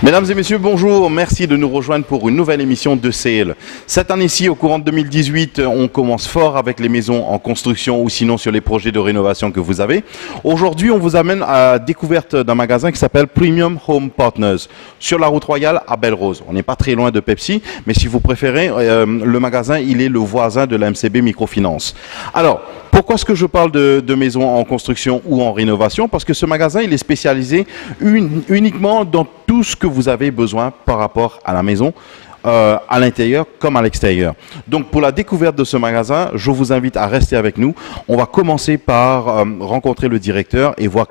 Mesdames et messieurs, bonjour. Merci de nous rejoindre pour une nouvelle émission de Sale. Cette année-ci, au courant de 2018, on commence fort avec les maisons en construction ou sinon sur les projets de rénovation que vous avez. Aujourd'hui, on vous amène à la découverte d'un magasin qui s'appelle Premium Home Partners sur la route royale à Belle-Rose. On n'est pas très loin de Pepsi, mais si vous préférez, le magasin, il est le voisin de la MCB Microfinance. Alors, pourquoi est-ce que je parle de maisons en construction ou en rénovation? Parce que ce magasin, il est spécialisé uniquement dans tout ce que vous avez besoin par rapport à la maison, à l'intérieur comme à l'extérieur. Donc pour la découverte de ce magasin, je vous invite à rester avec nous. On va commencer par rencontrer le directeur et voir...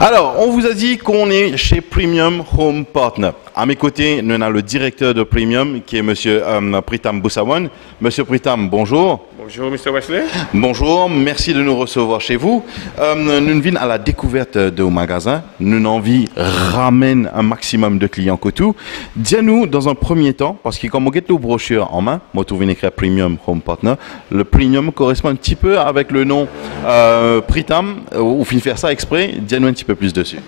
Alors, on vous a dit qu'on est chez Premium Home Partner. À mes côtés, nous avons le directeur de Premium, qui est Monsieur Pritam Boussawan. Monsieur Pritam, bonjour. Bonjour, Mr. Wesley. Bonjour, merci de nous recevoir chez vous. Nous venons à la découverte de vos magasins. Nous envie ramène un maximum de clients que tout. Dis-nous, dans un premier temps, parce que comme on a le brochure en main, moi, tu viens écrire Premium Home Partner, le Premium correspond un petit peu avec le nom Pritam, ou fin faire ça exprès. Dis-nous un petit peu plus dessus.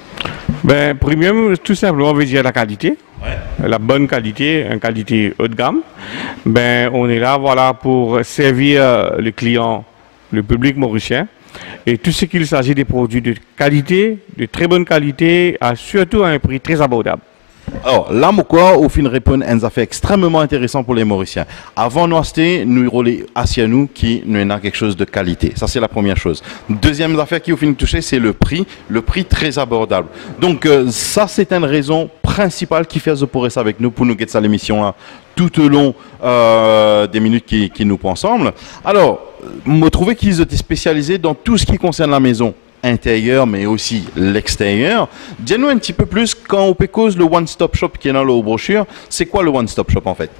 Ben, Premium, tout simplement, veut dire la qualité. Ouais. La bonne qualité, une qualité haut de gamme. Ben, on est là, voilà, pour servir le client, le public mauricien. Et tout ce qu'il s'agit des produits de qualité, de très bonne qualité, surtout à un prix très abordable. Alors, là, pourquoi, au fin répondre à un affaire extrêmement intéressant pour les Mauriciens. Avant nous acheter, nous rouler à nous qui nous a quelque chose de qualité. Ça, c'est la première chose. Deuxième affaire qui au fin toucher, c'est le prix très abordable. Donc, ça, c'est une raison principale qui fait pour ça avec nous, pour nous guetter ça l'émission là, tout au long des minutes qui nous prend ensemble. Alors, me trouver qu'ils étaient spécialisés dans tout ce qui concerne la maison intérieur mais aussi l'extérieur. Dis-nous un petit peu plus quand on cause le one-stop shop qui est dans la brochure. C'est quoi le one-stop shop en fait?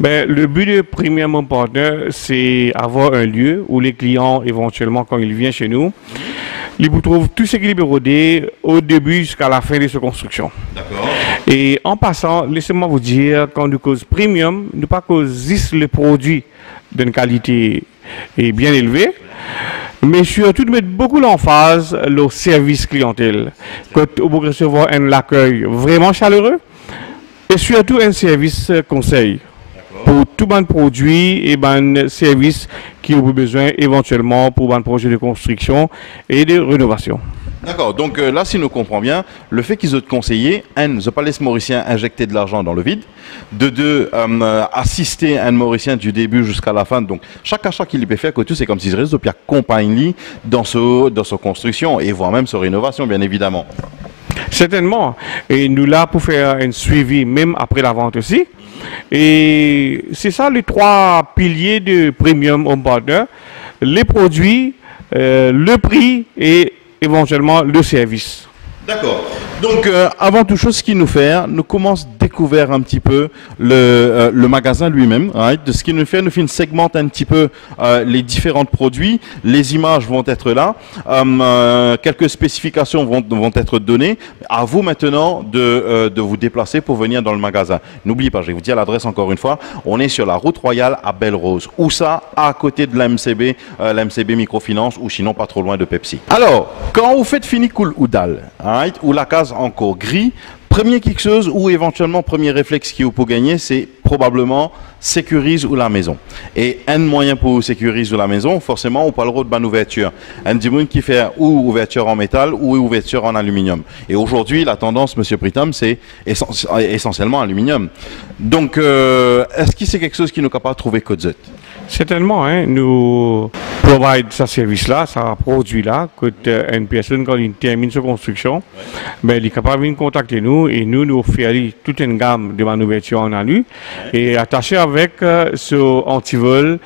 Ben, le but de Premium Home Partner, c'est avoir un lieu où les clients, éventuellement, quand ils viennent chez nous, ils vous trouvent tout ce qui est rodé au début jusqu'à la fin de sa construction. D'accord. Et en passant, laissez-moi vous dire, quand nous cause Premium, nous pas cause juste le produit d'une qualité bien élevée, mais surtout de mettre beaucoup l'emphase le service clientèle. Quand vous pouvez recevoir un accueil vraiment chaleureux et surtout un service conseil pour tout bon produit et bon service qui vous avez besoin éventuellement pour un projet de construction et de rénovation. D'accord, donc là, si nous comprenons bien, le fait qu'ils ont conseillé, un, ne pas laisser Mauricien injecter de l'argent dans le vide, de deux, assister un Mauricien du début jusqu'à la fin. Donc, chaque achat qu'il peut faire, que tout, c'est comme s'il reste accompagne dans sa construction et voire même sa rénovation, bien évidemment. Certainement. Et nous là pour faire un suivi, même après la vente aussi. Et c'est ça les trois piliers de Premium Home Partner: les produits, le prix et éventuellement le service. D'accord. Donc, avant toute chose, ce qu'il nous fait, nous commençons à découvrir un petit peu le magasin lui-même. Right? De ce qu'il nous fait une segmente un petit peu les différents produits. Les images vont être là. Quelques spécifications vont être données. À vous maintenant de vous déplacer pour venir dans le magasin. N'oubliez pas, je vais vous dire l'adresse encore une fois. On est sur la route royale à Belle-Rose. Où ça? À côté de la MCB Microfinance, ou sinon pas trop loin de Pepsi. Alors, quand vous faites fini cool ou dalle, right? Ou la case encore gris, premier quelque chose ou éventuellement premier réflexe qui vous peut gagner, c'est probablement sécurise ou la maison. Et un moyen pour sécuriser la maison, forcément, on parlera de bonne ouverture. Un petit monde qui fait ou ouverture en métal ou ouverture en aluminium. Et aujourd'hui, la tendance, Monsieur Pritam, c'est essentiellement aluminium. Donc, est-ce que c'est quelque chose qui nous capable de trouver Codzet? Certainement, hein, nous providons ce service-là, ce produit-là, que une personne, quand il termine sa construction, ben, il est capable de contacter nous et nous offrons toute une gamme de manouvertures en alu et attaché avec ce antivol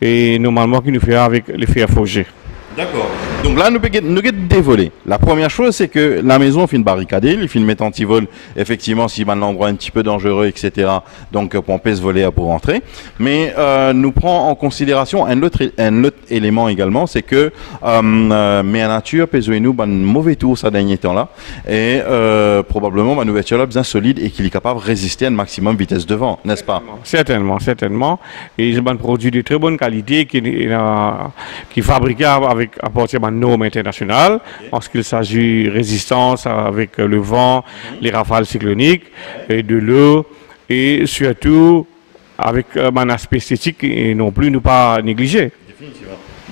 et normalement qu'il nous fait avec les fers forgés. D'accord. Donc là, nous avons dévolé. La première chose, c'est que la maison fait une barricadée, il fait une mettre anti-vol, effectivement, si un endroit un petit peu dangereux, etc. Donc, pour empêcher ce volet pour rentrer. Mais nous prenons en considération un autre élément également, c'est que mais la nature peut jouer nous un mauvais tour ces derniers temps-là. Et probablement, une ouverture là bien solide et qu'il est capable de résister à un maximum vitesse de vent, n'est-ce pas? Certainement, certainement. Et c'est un produit de très bonne qualité qui est fabriqué à partir ma norme internationale, en ce qu'il s'agit de résistance avec le vent, les rafales cycloniques, et de l'eau, et surtout avec un aspect esthétique et non plus ne pas négliger.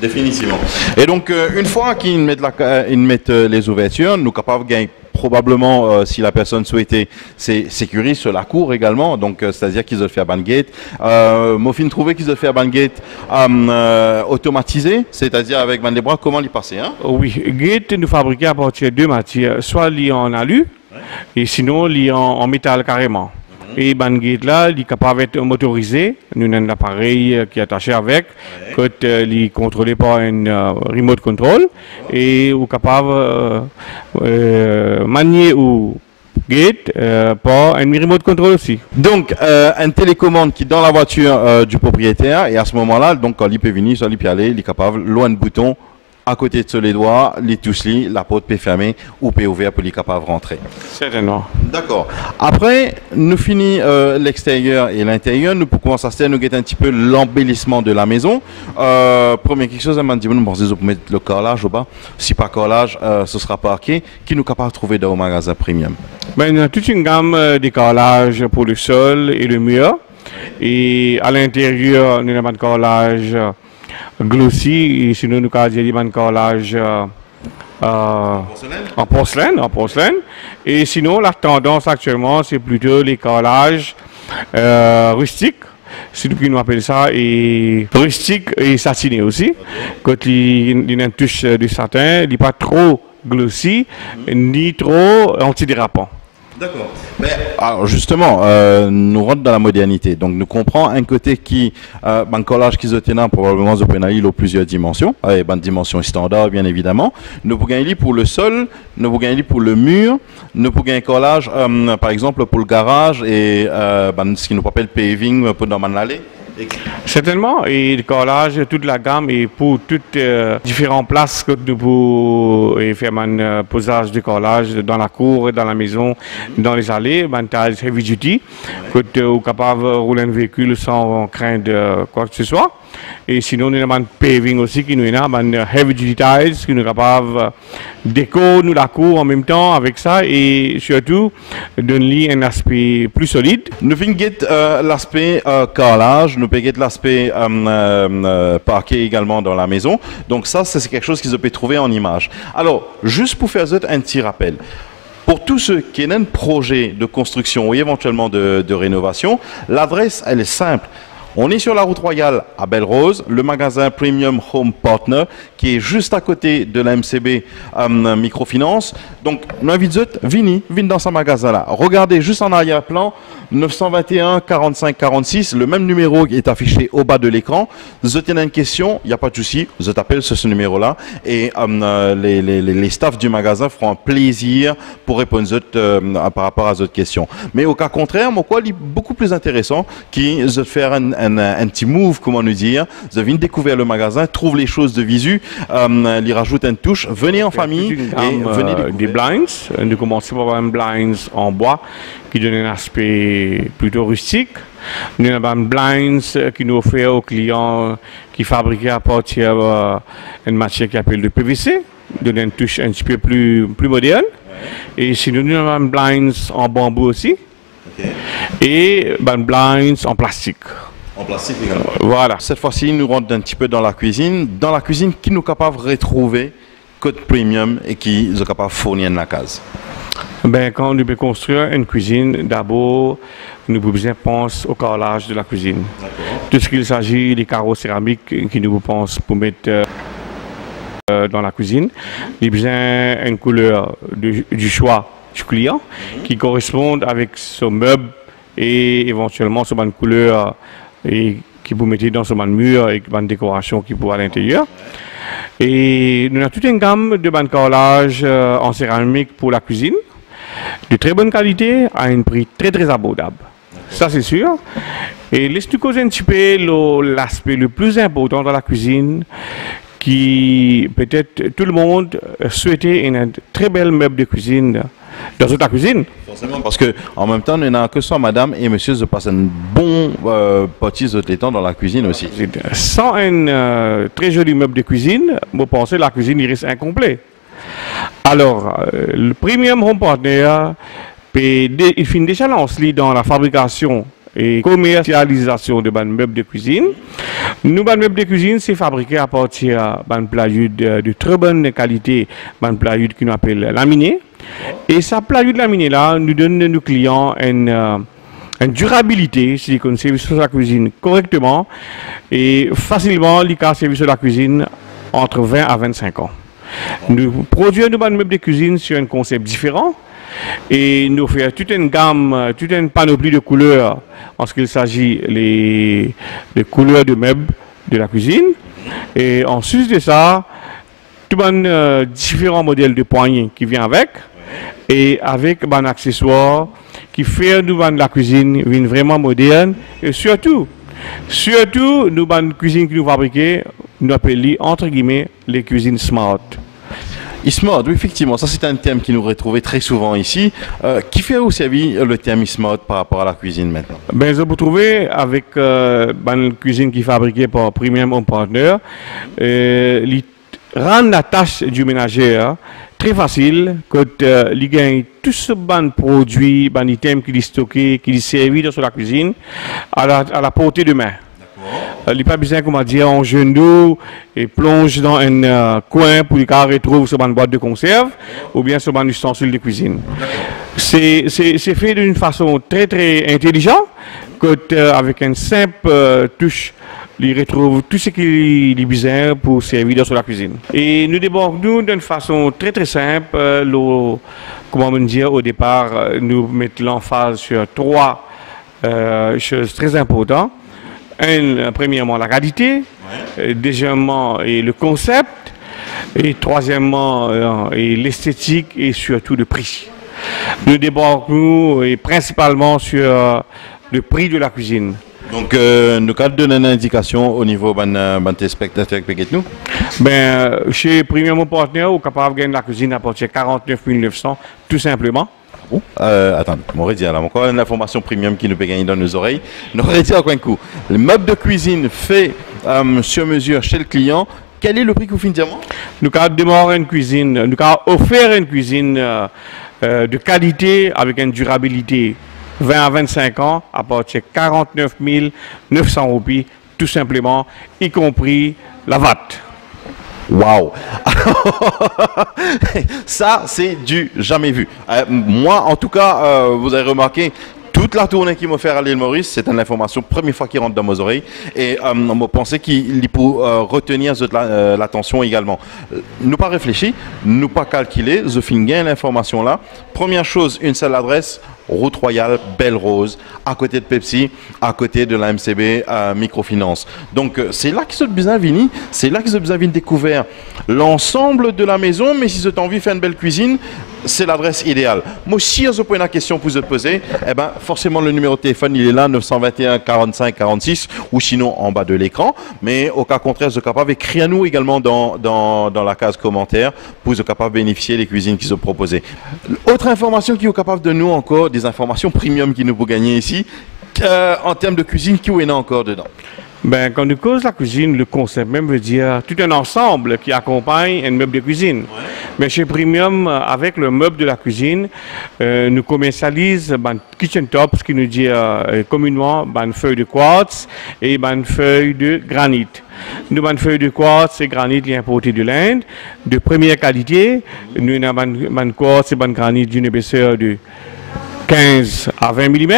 Définitivement. Et donc, une fois qu'ils mettent les ouvertures, nous sommes capables de gagner probablement, si la personne souhaitait, c'est sécurise sur la cour également. Donc, c'est-à-dire qu'ils ont fait à Bangate. Mofin trouvé qu'ils ont fait à Bangate automatisé, c'est-à-dire avec Van des Bras, comment l'y passer, hein? Oui, gate nous fabriquons à partir de deux matières, soit lié en alu, et sinon lié en métal carrément. Et ban gate là, il est capable d'être motorisé. Nous avons un appareil qui est attaché avec, qui est contrôlé par un remote control, et est capable de manier ou gate par un remote control aussi. Donc, un télécommande qui est dans la voiture du propriétaire, et à ce moment-là, donc quand il peut venir, soit il peut aller, il est capable, loin de bouton, à côté de les doigts, les touches, la porte peut fermer ou peut ouvrir pour les capables de rentrer. Certainement. D'accord. Après, nous finissons l'extérieur et l'intérieur. Nous pouvons commencer à nous guetter un petit peu l'embellissement de la maison. Première quelque chose, on m'a dit, nous pensons pour mettre le carrelage au bas. Si pas carrelage, ce sera parquet. Qui nous capable de trouver dans le magasin premium? Ben, il y a toute une gamme de carrelage pour le sol et le mur. Et à l'intérieur, nous avons un carrelage glossy, et sinon nous avons un carrelage en porcelaine. Et sinon, la tendance actuellement, c'est plutôt les carrelages rustiques, c'est ce qu'on appelle ça, et rustique et satiné aussi. Quand il y a une touche de satin, il n'est pas trop glossy, ni trop antidérapant. D'accord. Mais alors justement, nous rentrons dans la modernité. Donc nous comprenons un côté qui, un collage qui se tient probablement aux plusieurs dimensions, avec une dimension standard bien évidemment. Nous pouvons gagner pour le sol, nous pouvons gagner pour le mur, nous pouvons gagner collage par exemple pour le garage et ce qui nous appelle paving pour dans l'allée. Certainement, et le carrelage, toute la gamme et pour toutes différentes places que nous pouvons faire un posage de carrelage dans la cour, dans la maison, dans les allées, un taille heavy duty, que tu es capable de rouler un véhicule sans craindre quoi que ce soit. Et sinon, nous avons un paving aussi qui nous est un heavy duty tiles qui nous est capable déco nous la cour en même temps avec ça et surtout donner un aspect plus solide. Nous venons l'aspect carrelage, nous payons l'aspect parquet également dans la maison. Donc ça, c'est quelque chose qu'ils peuvent trouver en image. Alors, juste pour faire un petit rappel. Pour tous ceux qui ont un projet de construction ou éventuellement de rénovation, l'adresse, elle est simple. On est sur la route royale à Belle-Rose, le magasin Premium Home Partner qui est juste à côté de la MCB Microfinance. Donc, m'invite venez dans ce magasin-là. Regardez juste en arrière-plan, 921 45 46, le même numéro qui est affiché au bas de l'écran. Vous avez une question, il n'y a pas de souci, vous appelez sur ce numéro-là et les staffs du magasin feront un plaisir pour répondre par rapport à votre question. Mais au cas contraire, moi, quoi, il est beaucoup plus intéressant qui de faire un petit move, comment nous dire. Vous avez découvert le magasin, trouve les choses de visu, il rajoute une touche, venez en famille et venez découvrir. Des blinds, nous commençons par un blinds en bois qui donne un aspect plutôt rustique. Nous avons un blinds qui nous offre aux clients qui fabriquent à partir d'une matière qui s'appelle le PVC, donne une touche un petit peu plus moderne. Et sinon, nous avons un blinds en bambou aussi. Et un blinds en plastique. En plastique également. Voilà. Cette fois-ci, nous rentrons un petit peu dans la cuisine. Dans la cuisine, qui nous est capable de retrouver code premium et qui est capable de fournir la case. Ben, quand nous devons construire une cuisine, d'abord, nous devons penser au carrelage de la cuisine. Tout ce qu'il s'agit des carreaux céramiques qui nous pensons pour mettre dans la cuisine. Il y a besoin d'une couleur du choix du client qui correspond avec son meuble et éventuellement sur une couleur et qui vous mettez dans ce mur et une décoration qui pour à l'intérieur. Et nous avons toute une gamme de carrelage en céramique pour la cuisine, de très bonne qualité à un prix très abordable. Ça c'est sûr. Et laisse-nous causer un petit peu l'aspect le plus important dans la cuisine, qui peut-être tout le monde souhaitait un très bel meuble de cuisine dans toute la cuisine. Forcément, parce que en même temps, nous n'avons que soit madame et monsieur se passent un bon petit de temps dans la cuisine aussi. Sans un très joli meuble de cuisine, vous pensez que la cuisine il reste incomplet. Alors, le Premium Home Partner, il finit déjà lancé dans la fabrication et commercialisation de meubles de cuisine. Nous, meubles de cuisine, c'est fabriqué à partir de plywood de très bonne qualité, plywood qu'on appelle laminé. Et ce plywood laminé là nous donne à nos clients une durabilité, c'est-à-dire qu'on service sur la cuisine correctement et facilement, il peut servir sur la cuisine entre 20 à 25 ans. Nous produisons nos meubles de cuisine sur un concept différent et nous faisons toute une gamme, toute une panoplie de couleurs en ce qu'il s'agit des couleurs de meubles de la cuisine. Et en sus de ça, tout différents modèles de poignées qui viennent avec et avec un accessoire qui fait nous la cuisine une vraiment moderne et surtout nous une cuisine que nous fabriquons, nous appelons entre guillemets les cuisines smart. Smart, oui, effectivement, ça c'est un terme qui nous retrouve très souvent ici. Qui fait aussi le terme smart par rapport à la cuisine maintenant? Ben, je vous trouver avec une cuisine qui est fabriquée par Premium Home Partner, rendre la tâche du ménagère très facile quand il gagne tout ce ban produit, ban item qui est stocké, qui est servi dans la cuisine à la portée de main. Il n'est pas besoin, comment dire, en genou et plonge dans un coin pour qu'il retrouve sur une boîte de conserve ou bien sur un ustensile de cuisine. C'est fait d'une façon très très intelligente, avec une simple touche, il retrouve tout ce qu'il a besoin pour servir dans la cuisine. Et nous débordons d'une façon très très simple. Comment dire, au départ, nous mettons l'emphase sur trois choses très importantes. Premièrement, la qualité, deuxièmement, et le concept, et troisièmement, et l'esthétique et surtout le prix. Nous débordons principalement sur le prix de la cuisine. Donc, nous allons donner une indication au niveau de tes spectateurs qui nous. Ben, chez Premium Home Partner, on est capable de gagner la cuisine à partir de 49 900, tout simplement. Attends, m'aurait dit alors encore une information premium qui nous peut gagner dans nos oreilles. Nous aurait dit encore un coup. Le meuble de cuisine fait sur mesure chez le client. Quel est le prix que vous finissez dire? Nous avons démarré une cuisine, nous avons offert une cuisine de qualité avec une durabilité 20 à 25 ans à partir de 49 900 roupies, tout simplement, y compris la VAT. Waouh! Ça, c'est du jamais vu. Moi, en tout cas, vous avez remarqué, toute la tournée qu'il m'a fait à l'île Maurice, c'est une information première fois qui rentre dans mes oreilles. Et on m'a pensé qu'il peut retenir l'attention également. Nous pas réfléchi, nous pas calculé, je finis l'information là. Première chose, une seule adresse. Route Royale, Belle Rose, à côté de Pepsi, à côté de la MCB Microfinance. Donc c'est là qu'ils ont besoin de venir, c'est là qu'ils ont besoin de découvrir l'ensemble de la maison, mais si vous avez envie de faire une belle cuisine, c'est l'adresse idéale. Moi, si vous avez une question pour vous poser, eh ben, forcément le numéro de téléphone il est là, 921 45 46, ou sinon en bas de l'écran. Mais au cas contraire, vous êtes capable d'écrire à nous également dans la case commentaire pour vous être capable de bénéficier des cuisines qu'ils ont proposées. Autre information qui est capable de nous encore, des informations premium qui nous peut gagner ici, en termes de cuisine, qui est encore dedans? Ben, quand nous cause la cuisine, le concept même veut dire tout un ensemble qui accompagne un meuble de cuisine. Ouais. Mais chez Premium, avec le meuble de la cuisine, nous commercialisons kitchen top, ce qui nous dit communément une feuille de quartz et une feuille de granit. Nous avons une feuille de quartz et granit qui est importée de l'Inde, de première qualité. Nous avons une quartz et une granit d'une épaisseur de 15 à 20 mm.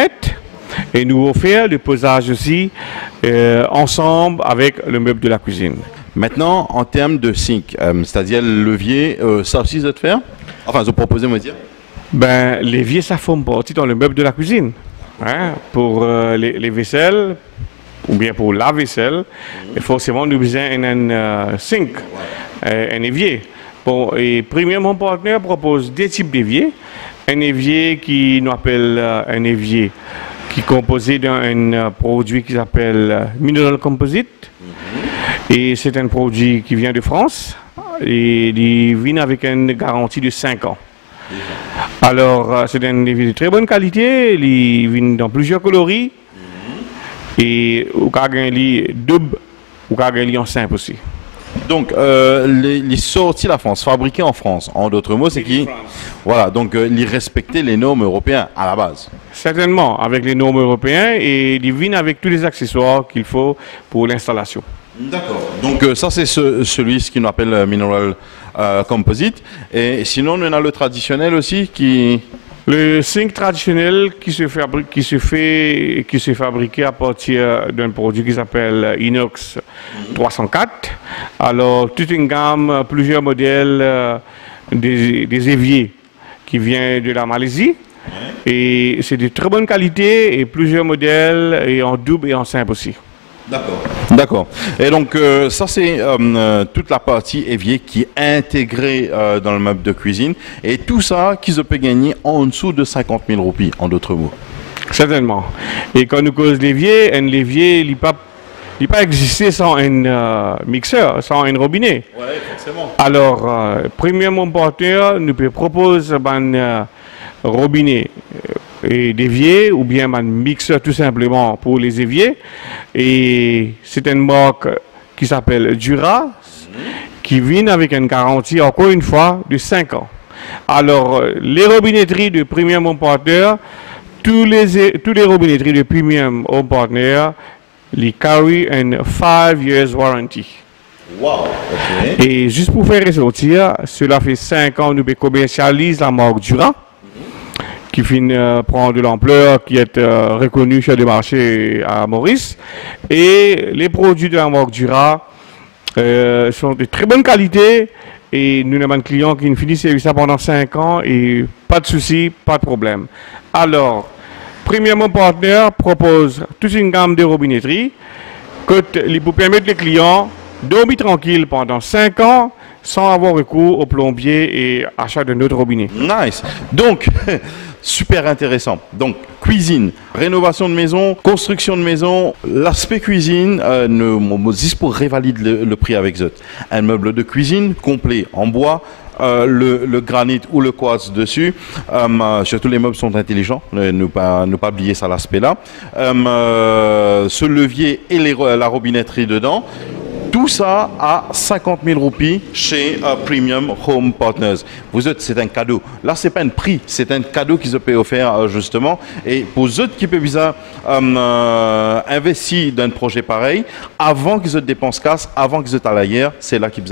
Et nous offrons le posage aussi ensemble avec le meuble de la cuisine. Maintenant, en termes de sink, c'est-à-dire le levier, ça aussi, vous faire? Enfin, vous proposez, me dire? Ben, l'évier, ça forme partie dans le meuble de la cuisine. Hein? Pour les vaisselles, ou bien pour la vaisselle, forcément, nous avons besoin d'un sink, un évier. Bon, et Premium Home Partner propose deux types d'éviers. Un évier qui nous appelle un évier qui est composé d'un produit qui s'appelle Mineral Composite. Et c'est un produit qui vient de France et il vient avec une garantie de 5 ans. Alors, c'est un évier de très bonne qualité, il vient dans plusieurs coloris, et au cas il double, au cas il en simple aussi. Donc, les sorties la France, fabriqués en France, en d'autres mots, c'est qui? Voilà, donc ils respectaient les normes européennes à la base. Certainement, avec les normes européennes, et ils viennent avec tous les accessoires qu'il faut pour l'installation. D'accord. Donc ça c'est celui ce qu'on appelle mineral composite. Et sinon on a le traditionnel aussi qui... Le zinc traditionnel qui se fabriqué à partir d'un produit qui s'appelle Inox 304. Alors toute une gamme, plusieurs modèles des éviers qui viennent de la Malaisie. Et c'est de très bonne qualité et plusieurs modèles et en double et en simple aussi. D'accord. D'accord. Et donc ça c'est toute la partie évier qui est intégrée dans le meuble de cuisine et tout ça qui se peut gagner en dessous de 50 000 roupies, en d'autres mots. Certainement. Et quand nous cause l'évier, un évier il pas existé sans un mixeur, sans un robinet. Oui, forcément. Alors, premièrement, porteur nous peut proposer un robinet et d'évier ou bien un mixeur tout simplement pour les éviers. Et c'est une marque qui s'appelle Dura, qui vient avec une garantie, encore une fois, de 5 ans. Alors, les robinetteries de Premium Home Partner, tous les robinetteries de Premium Home Partner, les carry une 5 years warranty. Wow, ok. Et juste pour faire ressortir, cela fait 5 ans que nous commercialisons la marque Dura, qui prend de l'ampleur, qui est reconnu sur le marché à Maurice. Et les produits de la marque Dura sont de très bonne qualité et nous avons un client qui finit service ça pendant 5 ans et pas de souci, pas de problème. Alors, Premium Partner propose toute une gamme de robinetteries pour permettre les clients de dormir tranquille pendant 5 ans sans avoir recours au plombier et achat d'un autre robinet. Nice. Donc, super intéressant. Donc, cuisine, rénovation de maison, construction de maison, l'aspect cuisine, juste pour révalider le prix avec Zot. Un meuble de cuisine complet en bois, le granit ou le quartz dessus. Surtout les meubles sont intelligents, ne pas oublier ça l'aspect là. Ce levier et la robinetterie dedans. Tout ça à 50 000 roupies chez Premium Home Partners. Vous êtes, c'est un cadeau. Là, c'est pas un prix, c'est un cadeau qu'ils ont offert justement. Et pour eux qui peuvent investir dans un projet pareil, avant qu'ils aient dépenses casse, avant qu'ils aient à l'ailleurs, c'est là qu'ils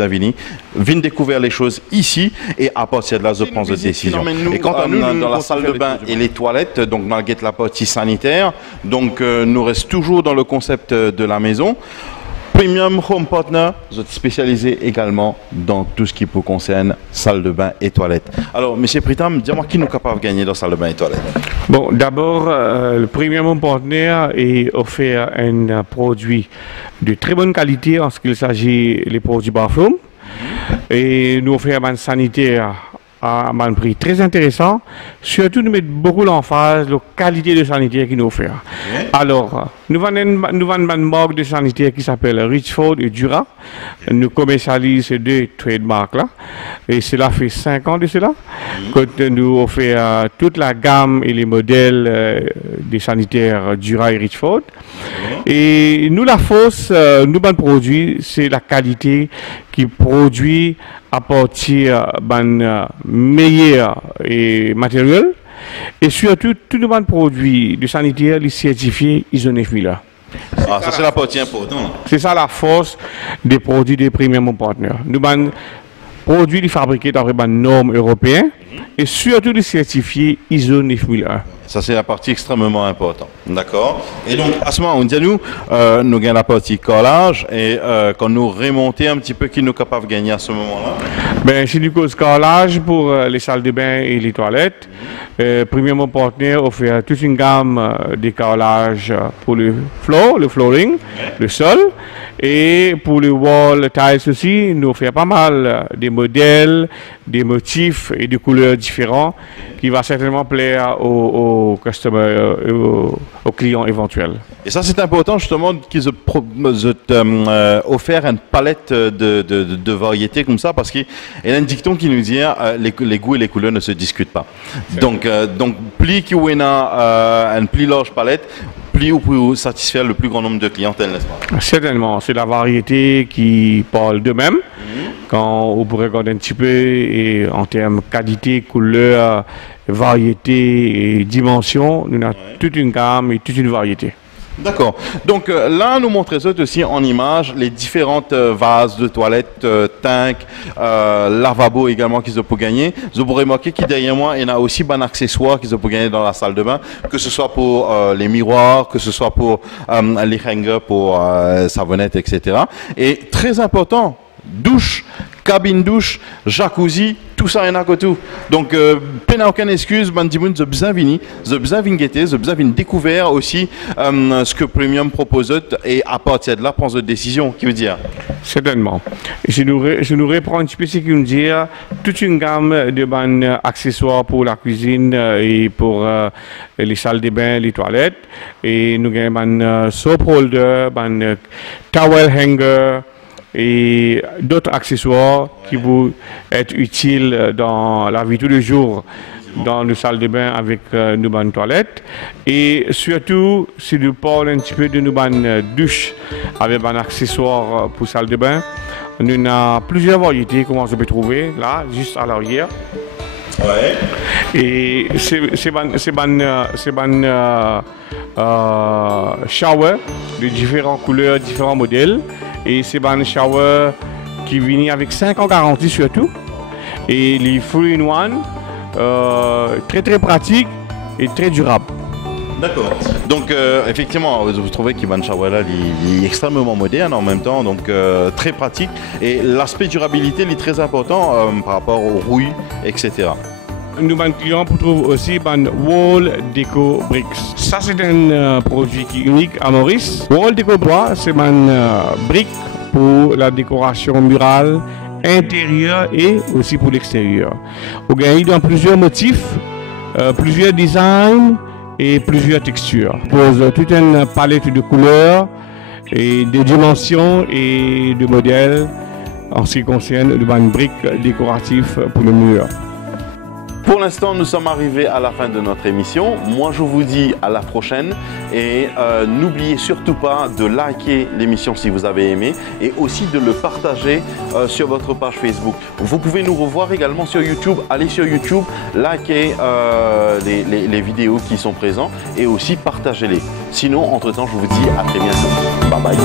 viennent découvrir les choses ici et à partir de là, ils prennent des décisions. Et quand on est dans la salle de bain et les toilettes, donc malgré la partie sanitaire, donc nous reste toujours dans le concept de la maison. Premium Home Partner, vous êtes spécialisé également dans tout ce qui vous concerne salle de bain et toilettes. Alors, M. Pritam, dis-moi qui nous est capable de gagner dans salle de bain et toilettes? Bon, d'abord, le Premium Home Partner est offert un produit de très bonne qualité en ce qu'il s'agit des produits bathroom. Et nous offrons un sanitaire à un prix très intéressant. Surtout, nous mettons beaucoup l'emphase sur la qualité de sanitaire qu'il nous offre. Okay. Alors, nous vendons une marque de sanitaire qui s'appelle Richford et Dura. Nous commercialisons ces deux trademarks-là. Et cela fait 5 ans de cela. Quand nous offrons toute la gamme et les modèles des sanitaires Dura et Richford. Et nous, la force, nous, le produit, c'est la qualité qui produit à partir d'un meilleur matériel et surtout tout le monde produit de sanitaire les certifiés ISO 9001. Ah, ça c'est la partie importante. C'est ça la force des produits des Premium Partner. Nous avons produits fabriqués d'après les normes européennes et surtout les certifiés ISO 9001. Ça, c'est la partie extrêmement importante. D'accord. Et donc, à ce moment, on dit à nous, nous gagnons la partie carrelage et quand nous remontons un petit peu, qui nous est capable de gagner à ce moment-là? Ben, c'est du carrelage pour les salles de bain et les toilettes. Premièrement, Partner offre toute une gamme de carrelage pour le flooring, le sol. Et pour les wall tiles aussi, nous offrons pas mal de modèles des motifs et des couleurs différents qui va certainement plaire aux customers, aux clients éventuels. Et ça, c'est important justement qu'ils offrent une palette de variétés comme ça, parce qu'il y a un dicton qui nous dit les goûts et les couleurs ne se discutent pas. Donc plus qu'il y a une plus large palette, plus vous pouvez satisfaire le plus grand nombre de clientèle, n'est-ce pas? Certainement, c'est la variété qui parle d'eux-mêmes. Quand on pourrait regarder un petit peu et en termes qualité, couleur, variété et dimension, nous avons toute une gamme et toute une variété. D'accord. Donc là, nous montrons aussi en image les différentes vases de toilettes, tanks, lavabo également qu'ils ont gagner. Vous pourrez remarquer qu'il derrière moi, il y a aussi des accessoires qu'ils ont gagner dans la salle de bain, que ce soit pour les miroirs, que ce soit pour les hangers, pour savonnettes, etc. Et très important, douche, cabine douche, jacuzzi, tout ça, il y en a que tout. Donc, pas aucune excuse, Bandimoun, je besoin vini, je besoin guetter, je besoin découvrir aussi ce que Premium propose et à partir de là, prendre une décision, qui veut dire. Certainement. Je nous reprends un petit peu ce qui nous dit toute une gamme de accessoires pour la cuisine et pour les salles de bain, les toilettes. Et nous avons un soap holder, un towel hanger, et d'autres accessoires qui vont être utiles dans la vie tous les jours dans nos salles de bain avec nos bonnes toilettes. Et surtout, si nous parlons un petit peu de nos bonnes douches avec un accessoire pour salle de bain, nous avons plusieurs variétés qu'on peut trouver là, juste à l'arrière. Ouais. Et c'est shower de différentes couleurs, différents modèles. Et c'est un shower qui vient avec 5 ans garantie surtout. Et les 3-in-1, très très pratique et très durable. D'accord. Donc effectivement, vous trouvez qu'il y a un shower là, il est extrêmement moderne en même temps, donc très pratique. Et l'aspect durabilité il est très important par rapport aux rouilles, etc. Nous, les clients, trouvent aussi un Wall Deco Bricks. Ça, c'est un produit qui est unique à Maurice. Wall Deco Bois, c'est une brique pour la décoration murale intérieure et aussi pour l'extérieur. On gagne dans plusieurs motifs, plusieurs designs et plusieurs textures. On pose toute une palette de couleurs et de dimensions et de modèles en ce qui concerne une brique décorative pour le mur. Pour l'instant, nous sommes arrivés à la fin de notre émission. Moi, je vous dis à la prochaine et n'oubliez surtout pas de liker l'émission si vous avez aimé et aussi de le partager sur votre page Facebook. Vous pouvez nous revoir également sur YouTube. Allez sur YouTube, likez les vidéos qui sont présentes et aussi partagez-les. Sinon, entre-temps, je vous dis à très bientôt. Bye bye.